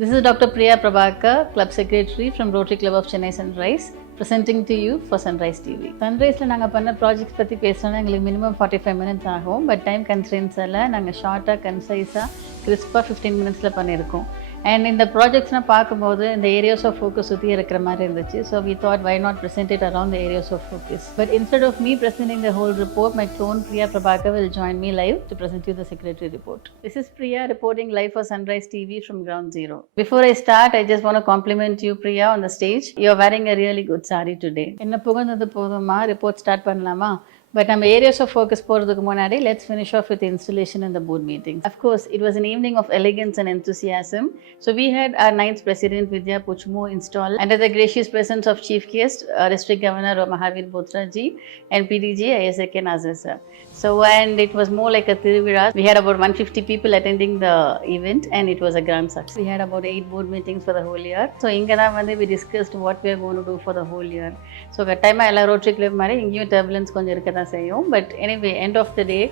This is Dr. Prabhakar, Club Secretary from Rotary Club of Chennai Sunrise, presenting to you for Sunrise TV. Sunrise la naanga panna projects பத்தி பேசணும்னா எங்களுக்கு minimum 45 minutes ஆகும். But time constraints எல்லாம் நாங்க ஷார்ட்டா கன்சைஸா கிறிஸ்பா 15 minutesல பண்ணிருக்கோம். And in the projects na பார்க்கும்போது இந்த areas of focus சுத்தி இருக்கிற மாதிரி இருந்துச்சு. So we thought why not present it around the areas of focus. But instead of me presenting the whole report, my clone Priya Prabhakar will join me live to present you the secretary report. This is Priya reporting live for Sunrise TV from Ground Zero. Before I start, I just want to compliment you, Priya, on the stage. You are wearing a really good saree today. என்ன புகழ்ந்தது போதுமா report start பண்ணலாமா? But நம்ம areas of focus போறதுக்கு முன்னாடி let's finish off with the installation and the board meetings. Of course, it was an evening of elegance and enthusiasm. So we had our ninth president Vidya Puchmo installed under the gracious presence of chief guest District Governor Mahaveer Bothra ji and PDG ISK Nazir sir. So and it was more like a Tiruvira. We had about 150 people attending the event and it was a grand success. We had about 8 board meetings for the whole year. So inga da வந்து we discussed what we are going to do for the whole year. So கட்டாயமா எல்லா Rotary Club மாதிரி இங்கேயும் turbulence கொஞ்சம் இருக்கதான் செய்யும். But anyway, end of the day,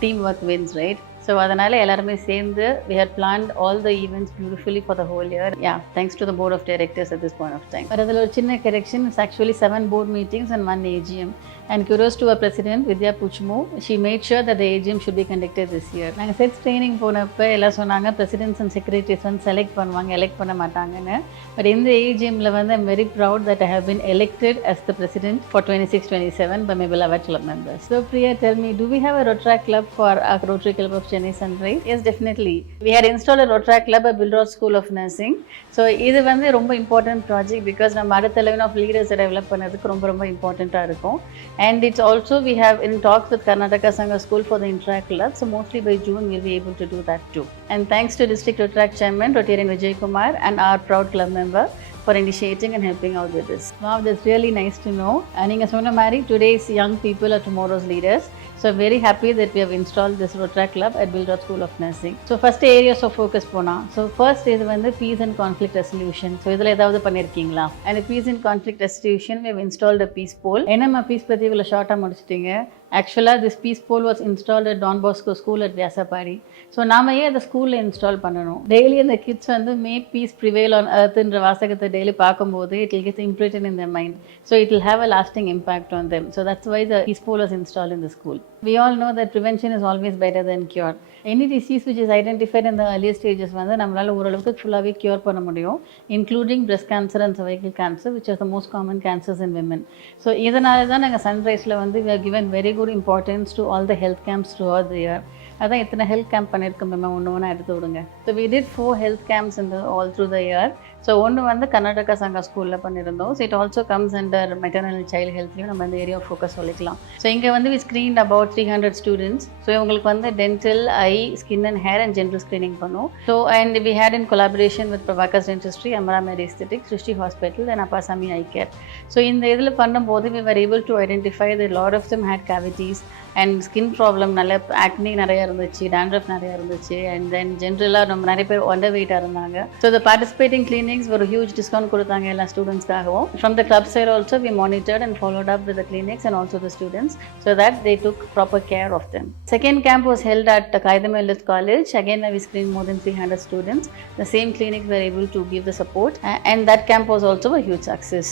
teamwork wins, right? So அதனால எல்லாருமே சேர்ந்து we had planned all the events beautifully for the whole year. Yeah, thanks to the board of directors at this point of time. But அதில் ஒரு சின்ன correction, it's actually 7 board meetings and 1 AGM. And kudos to our president Vidya Puchmo. She made sure that the AGM should be conducted this year. நாங்கள் sets training போனப்போ எல்லாம் சொன்னாங்க presidents and secretaries வந்து செலக்ட் பண்ணுவாங்க எலெக்ட் பண்ண மாட்டாங்கன்னு. பட் இந்த AGMல வந்து I'm very proud that I have been elected as the president for 26-27 by my beloved club members. So Priya, tell me, do we have a Rotary Club for our Rotary Club of Chennai Sunrise? Yes, definitely. We had installed a Rotary Club at Billroth School of Nursing. So இது வந்து ரொம்ப important project because நம்ம அடுத்த level of leaders develop பண்ணதுக்கு ரொம்ப இம்பார்ட்டண்ட்டாக இருக்கும். And it's also we have in talks with Karnataka Sangha School for the Interact Club. So mostly by June we'll be able to do that too. And thanks to District Rotary Chairman Rotarian Vijay Kumar and our proud club member for initiating and helping out with this. Wow, that's really nice to know. And நீங்க சொன்ன மாதிரி today's young people are tomorrow's leaders. So I'm very happy that we have installed this Rotary Club at Billroth School of Nursing. So first areas of focus போனா. So first is வந்து peace and conflict resolution. So இதில் ஏதாவது பண்ணியிருக்கீங்களா? And peace and conflict resolution we have installed a peace pole. என்னம்மா peace பற்றி இவ்வளோ ஷார்ட்டாக முடிச்சிட்டீங்க? Actually this peace pole was installed at Don Bosco School at Vyasapadi. So நாம ஏன் அந்த ஸ்கூலில் இன்ஸ்டால் பண்ணணும்? டெய்லி அந்த கிட்ஸ் வந்து may peace prevail on earth என்ற வாசகத்தை டெய்லி பார்க்கும்போது it will get imprinted in their mind. So it will have a lasting impact on them. So that's why the peace pole was installed in the school. We all know that prevention is always better than cure. Any disease which is identified in the earlier stages வந்து நம்மளால ஓரளவுக்கு ஃபுல்லாகவே க்யூர் பண்ண முடியும், including breast cancer and cervical cancer, which are the most common cancers in women. So இதனால தான் நாங்கள் சன்ரைஸில் வந்து we are given very good importance to all the health camps throughout the year. அதான் எத்தனை ஹெல்த் கேம்ப் பண்ணியிருக்கோம் மேம், ஒன்று எடுத்து விடுங்க. So we did 4 health camps in the all through the year. So ஒன்று வந்து கர்நாடகா சங்கா ஸ்கூலில் பண்ணியிருந்தோம். So it also comes under maternal child ஹெல்த்லையும் நம்ம இந்த ஏரியா ஆஃப் ஃபோக்கஸ் சொல்லிக்கலாம். ஸோ இங்கே வந்து we screened about 300 students. So இவங்களுக்கு வந்து dental, eye, skin and hair and general screening பண்ணோம். So and we had in collaboration with Prabhakar Dentistry, Amara Mary Aesthetic, Srishti Hospital and Appasamy Eye Care. So இந்த இதில் பண்ணும்போது we were able to identify that a lot of them had cavities and skin problem, நல்ல acne நிறைய இருந்துச்சு, dandruff நிறைய இருந்துச்சு, and then ஜென்ரலாக நம்ம நிறைய பேர் ஒண்டர் வெயிட்டாக இருந்தாங்க. So the participating clinics were a huge discount கொடுத்தாங்க எல்லா ஸ்டூடெண்ட்ஸ்க்காகவும். From the club side also we monitored and followed up with the clinics and also the students so that they took proper care of them. Second camp was held at Kaidam College. Again we screened more than 300 students. The same clinics were able to give the support and that camp was also a huge success.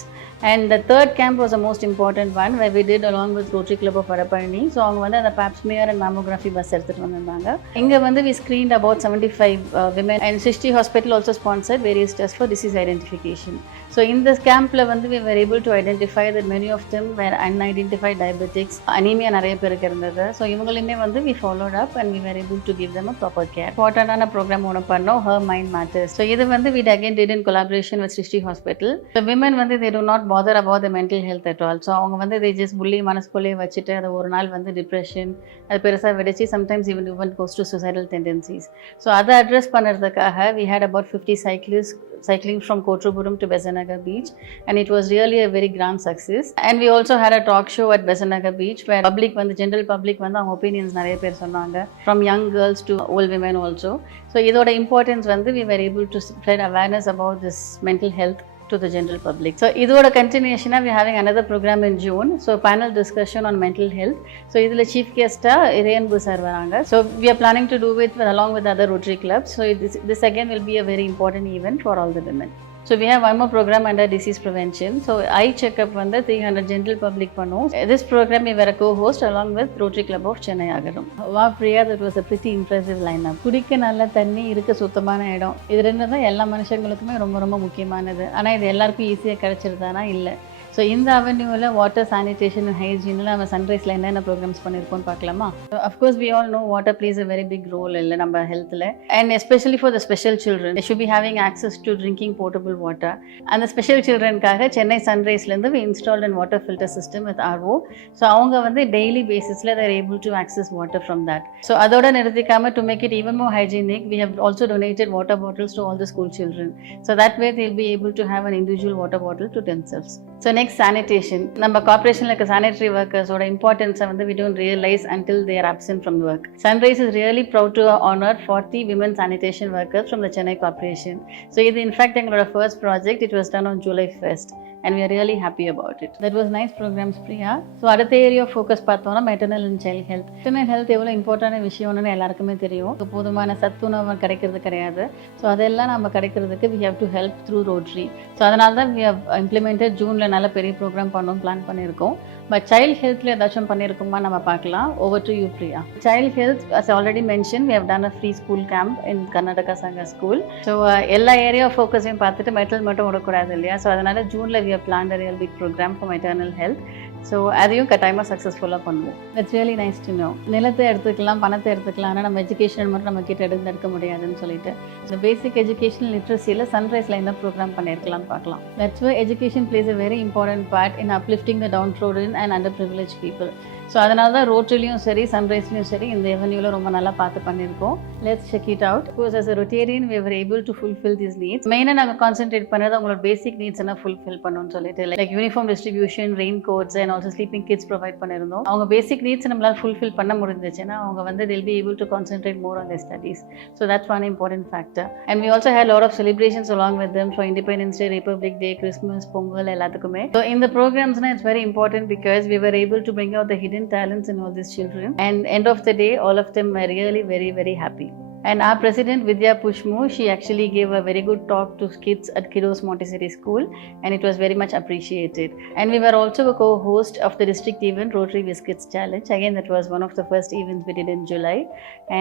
And the third camp was the most important one where we did along with Rotary Club of Vadapalani. So அவங்க வந்து அந்த pap smear and mammography bus எடுத்துட்டு வந்தாங்க. இங்க வந்து we screened about 75 women and Srishti Hospital also sponsored various tests for disease identification. So in this campல வந்து we were able to identify that many of them were unidentified diabetics, anemia நிறைய பேருக்கு இருந்தது. So இவங்களுமே வந்து we followed up and we were able to give them a proper care. இம்பார்ட்டன்டான ப்ரோக்ராம் ஒன்று பண்ணோம், Her Mind Matters. So இது வந்து we again did in collaboration with Srishti Hospital. The women வந்து they do not bother about the mental health at all. So அவங்க வந்து they just bully மனசுக்குள்ளேயே வச்சுட்டு அது ஒரு நாள் வந்து டிப்ரெஷன் அது பெருசாக வெடிச்சு sometimes even goes to suicidal tendencies. So அதை அட்ரஸ் பண்ணுறதுக்காக we had about 50 cyclists cycling from Kotrapuram to Besanagar Beach and it was really a very grand success. And we also had a talk show at Besanagar Beach where public வந்து general public வந்து அவங்க opinions நிறைய பேர் சொன்னாங்க, from young girls to old women also. So இதோட importance வந்து we were able to spread awareness about this mental health to to the general public. So idoda continuation we are having another program in June. So panel discussion on mental health. So idhula chief guest Irayan sir varanga. So we are planning to do it along with other Rotary clubs. So this again will be a very important event for all the women. So we have one more program under disease prevention. So eye checkup வந்து 300 general public பண்ணுவோம். This program we were a co-host along with Rotary Club of Chennai Agaram. Wow Priya, that was a pretty impressive lineup. குடிக்க நல்ல தண்ணி, இருக்க சுத்தமான இடம், இது ரெண்டும் தான் எல்லா மனுஷங்களுக்குமே ரொம்ப ரொம்ப முக்கியமானது. ஆனால் இது எல்லாருக்கும் ஈஸியாக கிடைச்சிருதானா இல்லை. ஸோ இந்த அவென்யூவில் வாட்டர் சானிடேஷன் அண்ட் ஹைஜீனில் நம்ம சன்ரைஸில் என்னென்ன ப்ரோக்ராம்ஸ் பண்ணியிருக்கோம்னு பார்க்கலாமா? Of course we all know water plays a very big role இல்லை நம்ம ஹெல்த்தில், and especially for the special children should be having access to drinking portable water. அந்த ஸ்பெஷல் சில்ட்ரனுக்காக சென்னை சன்ரைஸ்லேருந்து we installed and water filter system with RO. So அவங்க வந்து daily பேசிஸில் they're able to access water from that. So அதோட நிறுத்திக்காமல் to make it even more hygienic we have also donated water bottles to all the school children. So that way they will be able to have an individual water bottle to themselves. So next, sanitation. நம்ம கார்ப்பரேஷன்ல இருக்க சானிட்டரி ஒர்க்கர்ஸோட இம்பார்ட்டன்ஸை வந்து we don't realize until they are absent from work. Sunrise is really proud to honor 40 women sanitation workers from the Chennai Corporation. So இது in fact எங்களோட first project. It was done on July 1st. And we are really happy about it. That was nice programs, Priya. So அடுத்த area of focus பார்த்தோம்னா maternal and child health. Maternal health எவ்வளோ இம்பார்ட்டான விஷயம்னு எல்லாருக்குமே தெரியும். போதுமான சத்துணவு கிடைக்கிறது கிடையாது. ஸோ அதெல்லாம் நம்ம கிடைக்கிறதுக்கு we have to help through Rotary. So அதனால தான் we have implemented ஜூனில் நல்ல பெரிய ப்ரோக்ராம் பண்ணணும் பிளான் பண்ணியிருக்கோம். பட் சைல்ட் ஹெல்த்தில் ஏதாச்சும் பண்ணியிருக்கோமா நம்ம பார்க்கலாம். Over to you, Priya. Child health, as I already mentioned, we have done a free school camp in Karnataka Sangha School. So எல்லா ஏரியா ஆஃப் ஃபோக்கஸையும் பார்த்துட்டு மெட்டல் மட்டும் விடக்கூடாது இல்லையா? ஸோ அதனால ஜூனில் we have planned a real big program for maternal health. So அதையும் கட்டாயமாக சக்ஸஸ்ஃபுல்லாக பண்ணுவோம். It's really nice to know. நிலத்தை எடுத்துக்கலாம், பணத்தை எடுத்துக்கலாம், ஆனால் நம்ம எஜுகேஷன் மட்டும் நம்ம கிட்ட எடுக்க முடியாதுன்னு சொல்லிட்டு இந்த பேசிக் எஜுகேஷன் லிட்ரஸியில் சன்ரைஸில் என்ன ப்ரோக்ராம் பண்ணியிருக்கலாம்னு பார்க்கலாம். That's why education plays a very important part in uplifting the downtrodden and under privilege people. So அதனால தான் ரோட்ரிலையும் சரி சன்ரைஸ்லையும் சரி இந்த எவன்யூவில் ரொம்ப நல்லா பார்த்து பண்ணியிருக்கோம். Let's check it out. Because as a Rotarian we were able to fulfill these needs. மெயினாக நாங்கள் கான்சென்ட்ரேட் பண்ணது அவங்களோட பேசிக் நீட்ஸ் என்ன ஃபுல்ஃபில் பண்ணணும்னு சொல்லிட்டு like uniform distribution, rain coats and also sleeping kids provide பண்ணியிருந்தோம். அவங்க பேசிக் நீட்ஸ் நம்மளால் ஃபுல்ஃபில் பண்ண முடிஞ்சிச்சுன்னா அவங்க வந்து they'll be able to concentrate more on their studies. So that's one important factor. And we also had a lot of celebrations along with them for Independence Day, Republic Day, Christmas, Pongal, எல்லாத்துக்குமே. So in the programs it's very important because we were able to bring out the hidden talents in all these children, and end of the day all of them were really very very happy. And our president Vidya Pushmu, she actually gave a very good talk to kids at Kiddos Montessori School, and it was very much appreciated. And we were also a co-host of the district event Rotary Biscuits Challenge. Again, that was one of the first events we did in July.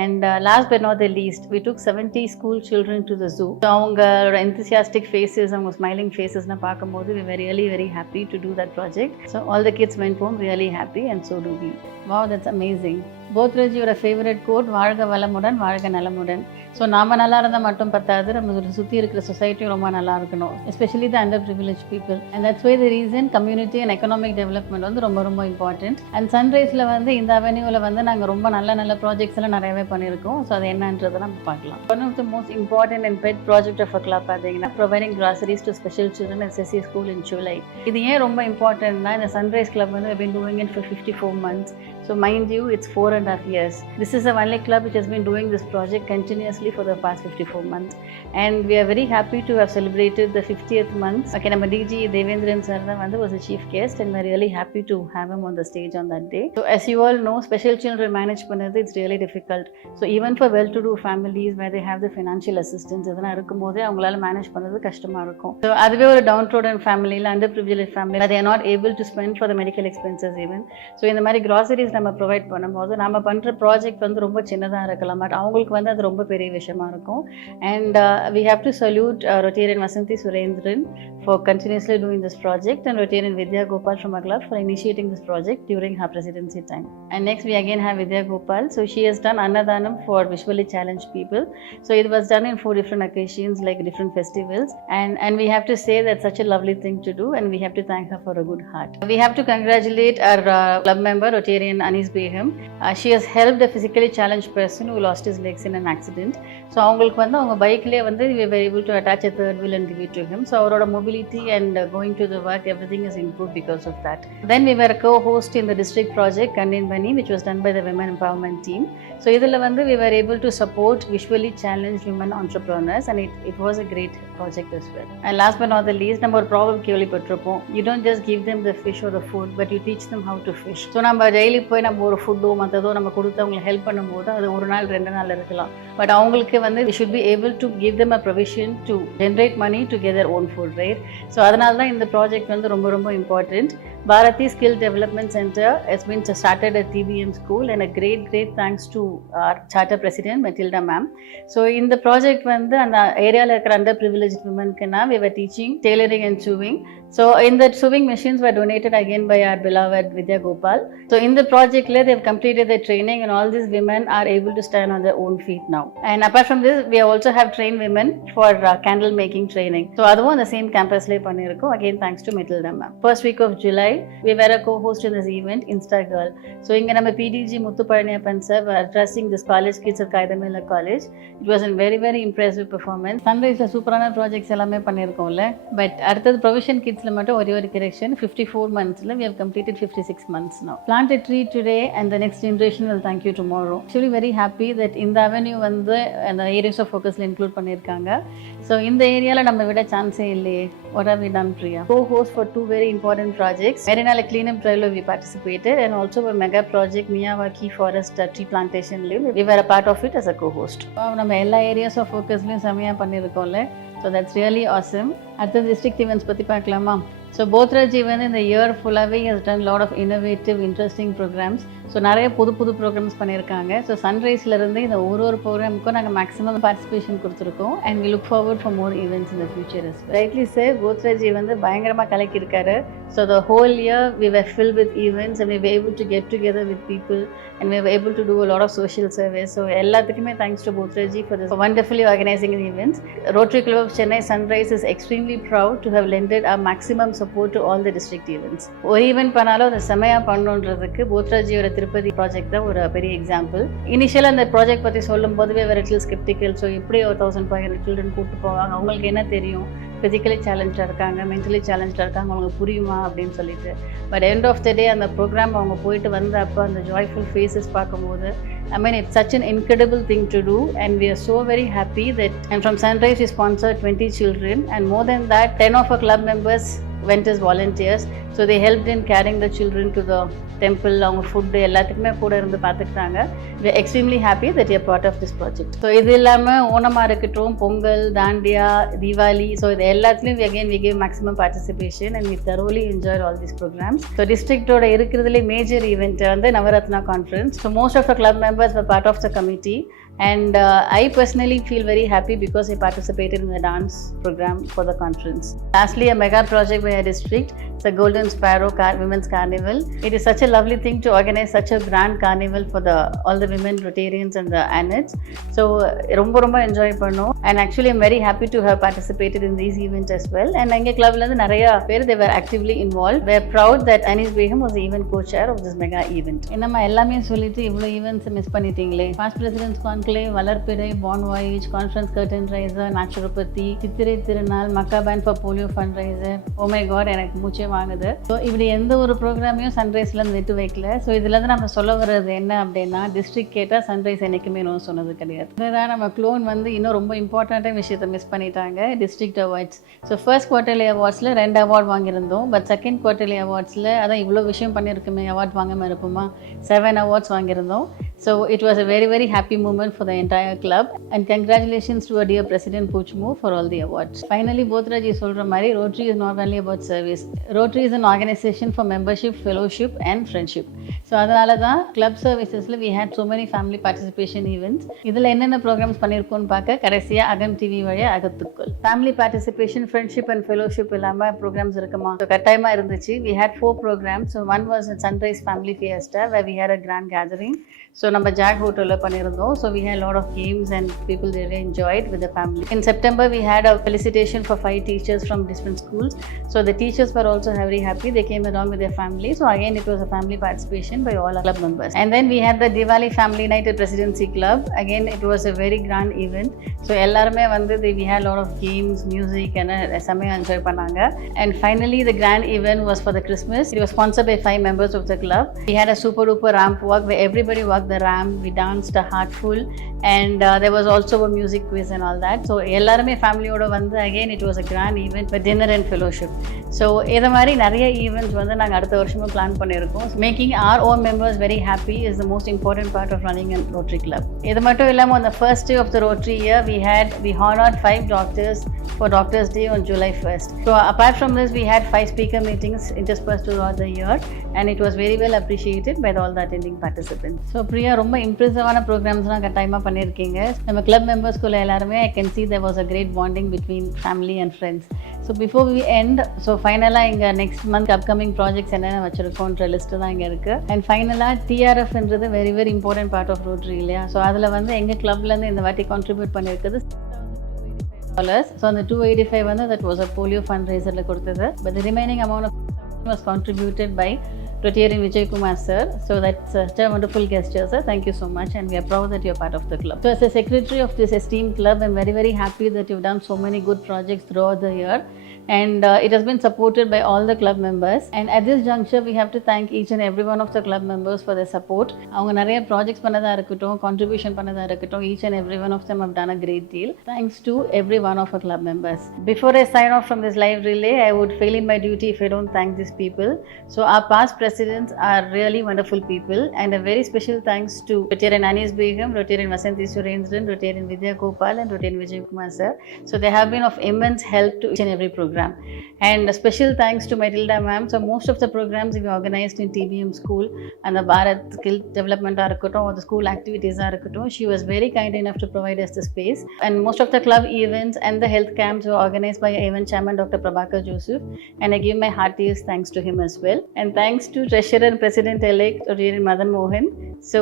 And last but not the least, we took 70 school children to the zoo. So avanga enthusiastic faces, avanga smiling faces na paakumbodhu we were really very happy to do that project. So all the kids went home really happy, and so do we. Wow, that's amazing. போத்ராஜியோட favourite quote வாழ்க வளமுடன் வாழ்க நலமுடன். ஸோ நாம நல்லா இருந்தால் மட்டும் பத்தாது, நம்ம சுற்றி இருக்கிற சொசைட்டியும் ரொம்ப நல்லா இருக்கணும், especially the under privilege people. And that's why the reason community and economic development வந்து ரொம்ப ரொம்ப இம்பார்ட்டன்ட். அண்ட் சன்ரைஸில் வந்து இந்த அவென்யூவில் வந்து நாங்கள் ரொம்ப நல்ல ப்ராஜெக்ட்ஸ் எல்லாம் நிறையவே பண்ணியிருக்கோம். ஸோ அது என்னன்றதை நம்ம பார்க்கலாம். One of the most important and pet project of a club பார்த்தீங்கன்னா providing groceries to special children SSC school in July. இது ஏன் ரொம்ப இம்பார்ட்டன்ட்னா இந்த சன்ரைஸ் கிளப் வந்து been doing it for 54 months. So mind you, it's 4.5 years. This is the only club which has been doing this project continuously for the past 54 months. And we are very happy to have celebrated the 50th month. Okay, nama DG Devendran sir was the chief guest, and we're really happy to have him on the stage on that day. So as you all know, special children manage பண்ணது it's really difficult. So even for well-to-do families where they have the financial assistance, இதெல்லாம் இருக்கும்போது அவங்களால மேனேஜ் பண்ணது கஷ்டமா இருக்கும். So அதுவே ஒரு downtrodden family இல்ல underprivileged family, they are not able to spend for the medical expenses even. So இந்த மாதிரி groceries நம்ம ப்ரொவைட் பண்ணும்போது நம்ம பண்ணுற ப்ராஜெக்ட் வந்து ரொம்ப சின்னதாக இருக்கலாம், பட் அவங்களுக்கு வந்து அது ரொம்ப பெரிய விஷயமா இருக்கும். And we have to salute Rotarian Vasanthi Surendran for continuously doing this project, and Rotarian Vidya Gopal from our club for initiating this project during her presidency time. And next we again have Vidya Gopal. So she has done Annadanam for visually challenged people. So it was done in 4 different occasions, like different festivals, and we have to say that's such a lovely thing to do, and we have to thank her for a good heart. We have to congratulate our club member Rotarian Anis Begum. She has helped a physically challenged person who lost his legs in an accident. So அவங்களுக்கு வந்து அவங்க பைக்லேயே வந்து we were able to attach a third wheel and give it to him. So அவரோட mobility and going to the work, everything is improved because of that. Then we were a co-host in the district project Kannin Bani, which was done by the women empowerment team. So இதில் வந்து we were able to support visually challenged women entrepreneurs and it was a great project as well. And last but not the least, நம்ம ஒரு ப்ராப்ளம் கேள்விப்பட்டிருப்போம். You don't just give them the fish or the food, but you teach them how to fish. So நம்ம டெய்லி போய் நம்ம ஒரு ஃபுட்டோ மற்றதோ நம்ம கொடுத்து அவங்களுக்கு ஹெல்ப் பண்ணும்போது அது ஒரு நாள் 2 நாள் இருக்கலாம். பட் அவங்களுக்கு வந்து we should be able to give them a provision to generate money to get their own food, right? So அதனால தான் இந்த ப்ராஜெக்ட் வந்து ரொம்ப ரொம்ப important. Bharati Skill Development Center has been started at TBM School, and a great thanks to our charter president Matilda ma'am. So in the project வந்து அந்த ஏரியாவில் இருக்கிற underprivileged women-க்குனா we were teaching tailoring and sewing. So in the sewing machines were donated again by our beloved Vidya Gopal. So in the project they have completed their training and all these women are able to stand on their own feet now. And apart from this, we also have trained women for candle making training. So அதுவும் அந்த same campus லே பண்ணியிருக்கோம், again thanks to Matilda ma'am. First week of July we were a co-host in this event, Insta Girl. So இங்க நம்ம PDG Muthupalaniappan sir were addressing this college kids at Kaidamila College. It was a very impressive performance. Sunriseல சூப்பரான ப்ராஜெக்ட்ஸ் எல்லாமே பண்ணியிருக்கோம்ல. பட் அடுத்தது ப்ரொவிஷன் கிட்ஸ்ல மட்டும் ஒரே ஒரு கரெக்ஷன், 54 monthsல we have completed 56 months now. Plant a tree today and the next generation will thank you tomorrow. Actually very happy that இந்த avenue வந்து அந்த areas of focusல include பண்ணியிருக்காங்க. So இந்த ஏரியால நம்ம விட சான்ஸே இல்லையே. What have we done, Priya? Co-host for 2 very important projects. Merinala cleanup drive we participated, and also a mega project Miyawaki Forest tree plantation live. We were a part of it as a co-host. நம்ம எல்லா areas of focusலயும் செமையா பண்ணியிருக்கோம்ல. So that's really awesome. At the district events பத்தி பார்க்கலாமா? So Bothra ji வந்து இந்த year full-ஆவே has done a lot of innovative, interesting programs. So நிறைய புது ப்ரோக்ராம்ஸ் பண்ணியிருக்காங்க. ஸோ சன்ரைஸ்லேருந்து இந்த ஒரு ப்ரோக்ராமுக்கும் நாங்கள் மேக்ஸிமம் பார்ட்டிசிபேஷன் கொடுத்துருக்கோம். And we look forward for more events in the future as well. Rightly said, போத்ராஜி வந்து பயங்கரமாக கலக்கியிருக்காரு. So the whole year we were filled with events and we were able to get together with people and we were able to do a lot of social service. So எல்லாத்துக்குமே thanks to போத்ராஜி for this wonderfully organizing the events. Rotary Club of Chennai Sunrise is extremely proud to have lended our maximum support to all the district events. ஒரு ஈவெண்ட் பண்ணாலும் அதை செமையாக பண்ணணுன்றதுக்கு போத்ராஜியோட திருப்பதி ப்ராஜெக்ட் தான் ஒரு பெரிய எக்ஸாம்பிள். இனிஷியலாக அந்த ப்ராஜெக்ட் பற்றி சொல்லும் போதுவே லிட்டில் ஸ்கெப்டிக்கல். ஸோ எப்படி ஒரு 1500 சில்ட்ரன் கூப்பிட்டு போவாங்க, அவங்களுக்கு என்ன தெரியும், ஃபிசிக்கலி சேலஞ்சாக இருக்காங்க, மென்டலி சேலஞ்சாக இருக்காங்க, அவங்களுக்கு புரியுமா அப்படின்னு சொல்லிட்டு. பட் எண்ட் ஆஃப் த டே அந்த ப்ரோக்ராம் அவங்க போயிட்டு வந்து அப்போ அந்த ஜாய்ஃபுல் ஃபேஸஸ் பார்க்கும்போது I mean, it's such an incredible thing to do, and we are so very happy that, and from Sunrise we sponsored 20 children, and more than that 10 of our club members went as volunteers. So they helped in carrying the children to the temple. அவங்க ஃபுட்டு எல்லாத்துக்குமே கூட இருந்து பார்த்துக்கிட்டாங்க. We are extremely happy that you are part of this project. So இது இல்லாமல் ஓணமாக இருக்கட்டும், பொங்கல், தாண்டியா, தீபாவளி, ஸோ இது எல்லாத்துலேயும் we gave maximum participation and we thoroughly enjoyed all these programs. So டிஸ்ட்ரிக்டோட இருக்கிறதுலே மேஜர் ஈவெண்ட் வந்து Navaratna conference. So most of the club members were part of the committee. And I personally feel very happy because I participated in the dance program for the conference. Lastly, a mega project by our district, it's a Golden Sparrow Women's Carnival. It is such a lovely thing to organize such a grand carnival for all the women Rotarians and the Anets. So ரொம்ப enjoy பண்ணோம். And actually I'm very happy to have participated in these events as well. And எங்க clubல இருந்து நிறைய பேர் they were actively involved. We are proud that Anis Begum was the event co-chair of this mega event. என்னம்மா எல்லாமே சொல்லிட்டு இவ்வளோ events miss பண்ணிட்டீங்களே. பாஸ்ட் பிரசிடென்ட்ஸ் வளர்ப்பிறை, பான் வாய்ஸ், conference curtain raiser, naturopathy, Chithirai Thirunal, மக்கா band for polio fund raiser. Oh my god, எனக்கு மூச்சே வாங்குது. ஸோ இப்படி எந்த ஒரு ப்ரோக்ராமையும் சன்ரைஸ்லேருந்து விட்டு வைக்கல. ஸோ இதுலேருந்து நம்ம சொல்ல வர்றது என்ன அப்படின்னா, டிஸ்ட்ரிக்ட் கேட்டால் சன்ரைஸ் என்றைக்குமே நோ சொன்னது கிடையாது. இதுதான் நம்ம க்ளோன் வந்து இன்னும் ரொம்ப இம்பார்ட்டண்ட்டான விஷயத்தை மிஸ் பண்ணிட்டாங்க, district awards. So first quarterly அவார்ட்ஸில் 2 அவார்ட் வாங்கியிருந்தோம். பட் செகண்ட் குவார்டர்லி அவார்ட்ஸில் அதான் இவ்வளோ விஷயம் பண்ணியிருக்குமே, அவார்ட் வாங்காமல் இருப்போமா, 7 அவார்ட்ஸ் வாங்கியிருந்தோம். So it was a very happy moment for the entire club, and congratulations to our dear President Puchmu for all the awards. Finally, Bothra ji சொல்ற மாதிரி Rotary is not only about service. Rotary is an organization for membership, fellowship and friendship. So அதனால தான் club servicesல we had so many family participation events. இதில் என்னென்ன ப்ரோக்ராம்ஸ் பண்ணியிருக்கோன்னு பார்க்க கடைசியாக அகம் டிவி வழியாக அகத்துக்குள். Family participation, friendship and fellowship இல்லாமல் ப்ரோக்ராம்ஸ் இருக்குமா? ஸோ கட்டாயமாக இருந்துச்சு. We had 4 programs. So one was a Sunrise Family Fiesta where we had a grand gathering. So நம்ம ஜாக் ஹோட்டலில் பண்ணியிருந்தோம். So we had a lot of games and people really enjoyed with the family. In September we had a felicitation for 5 teachers from different schools. So the teachers were also very happy. They came along with their family. So again it was a family participation by all our club members. And then we had the Diwali family night at Presidency Club. Again it was a very grand event. So எல்லாருமே வந்து we had a lot of games, music and செமையாக என்ஜாய் பண்ணாங்க. And finally the grand event was for the Christmas. It was sponsored by 5 members of the club. We had a super duper ramp walk where everybody walked the ramp. We danced a heartful and there was also a music quiz and all that. So எல்லாருமே ஃபேமிலியோட வந்து again it was a grand event with dinner and fellowship. So இதை மாதிரி நிறைய ஈவெண்ட்ஸ் வந்து நாங்கள் அடுத்த வருஷமும் பிளான் பண்ணியிருக்கோம். Making our own members very happy is the most important part of running a Rotary Club. இது மட்டும் இல்லாமல் on the first day of the Rotary year we honored 5 doctors for Doctors Day on July 1st. So apart from this we had 5 speaker meetings interspersed throughout the year and it was very well appreciated by all the attending participants. So Priya ரொம்ப இம்ப்ரெசிவான ப்ரோக்ராம்ஸ்லாம் கட்டாயமாக பண்ணியிருக்கீங்க. நம்ம கிளப் மெம்பர்ஸ்குள்ள எல்லாருமே I can see there was a great bonding between family and friends. So before we end, so ஃபைனலாக இங்கே நெக்ஸ்ட் மந்த் அப்கமிங் ப்ராஜெக்ட்ஸ் என்னென்ன வச்சுருக்கோன்ற லிஸ்ட்டு தான் இங்கே இருக்குது. அண்ட் ஃபைனலாக TRFன்றது very very important part of Rotary இல்லையா? ஸோ அதில் வந்து எங்கள் கிளப்லேருந்து இந்த வாட்டி கான்ட்ரிபியூட் பண்ணியிருக்குது $6,285. ஸோ அந்த 285 வந்து that was a polio fund ரைசரில் கொடுத்தது. But the remaining amount of was contributed by Rotarian Vijay Kumar sir. So that's such a wonderful gesture, sir. Thank you so much and we are proud that you are part of the club. So as a secretary of this esteemed club, I'm very very happy that you've done so many good projects throughout the year and it has been supported by all the club members. And at this juncture we have to thank each and every one of the club members for their support. அவங்க நிறைய ப்ராஜெக்ட்ஸ் பண்ணதாக இருக்கட்டும், கான்ட்ரிபியூஷன் பண்ணதாக இருக்கட்டும், each and every one of them have done a great deal. Thanks to every one of our club members. Before I sign off from this live relay, I would fail in my duty if I don't thank these people. So our past presidents are really wonderful people and a very special thanks to Rotarian Anis Begum, Rotarian Vasanthi Surendran, Rotarian Vidya Gopal and Rotarian Vijay Kumar sir. So they have been of immense help to each and every program. And a special thanks to Matilda ma'am. So most of the programs we organized in TBM school and the Bharat skill development or the school activities she was very kind enough to provide us the space. And most of the club events and the health camps were organized by event chairman Dr. Prabhakar Joseph and I give my heartiest thanks to him as well. And thanks to treasurer and president elect Rotarian Madan Mohan. So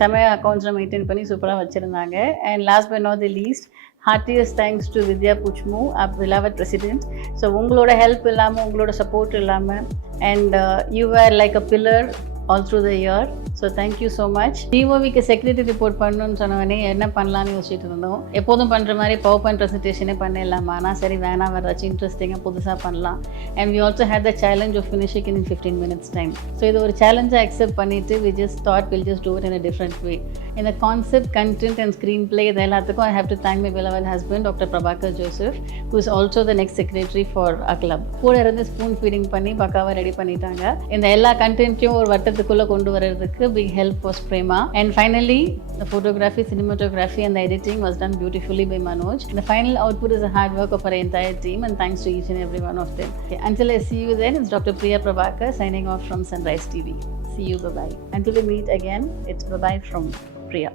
samaya accounts maintain பண்ணி சூப்பரா வச்சிருந்தாங்க. And last but not the least, heartiest thanks to Vidya Puchmu, our beloved president. So உங்களோட ஹெல்ப் இல்லாமல், உங்களோட சப்போர்ட் இல்லாமல் and you were like a pillar all through the year. So thank you so much. DOVக்கு security report பண்ணணும்னு சொன்னவனே என்ன பண்ணலான்னு யோசிச்சுட்டு இருந்தோம். எப்போதும் பண்ணுற மாதிரி பவர் பாயிண்ட் ப்ரெசன்டேஷனே பண்ணிடலாமா? ஆனால் சரி வேணாம், வேறு ஏதாச்சும் இன்ட்ரெஸ்டிங்காக புதுசாக பண்ணலாம். And we also had the challenge of finishing it in 15 minutes time. So இது ஒரு சேலஞ்சாக அக்செப்ட் பண்ணிவிட்டு we just thought we'll just do it in a different way. In the concept, content and screenplay இது எல்லாத்துக்கும் I have to thank my beloved husband Dr. Prabhakar Joseph, who is also the next secretary for our club. கூட இருந்து spoon feeding பண்ணி பக்காவாக ரெடி பண்ணிட்டாங்க. இந்த எல்லா கண்டென்ட்டையும் ஒரு வட்டத்துக்குள்ளே கொண்டு வர்றதுக்கு big help was Prema. And finally, the photography, cinematography and the editing was done beautifully by Manoj. And the final output is the hard work of our entire team and thanks to each and every one of them. Okay, until I see you then, it's Dr. Priya Prabhakar signing off from Sunrise TV. See you, bye-bye. Until we meet again, it's bye-bye from Priya.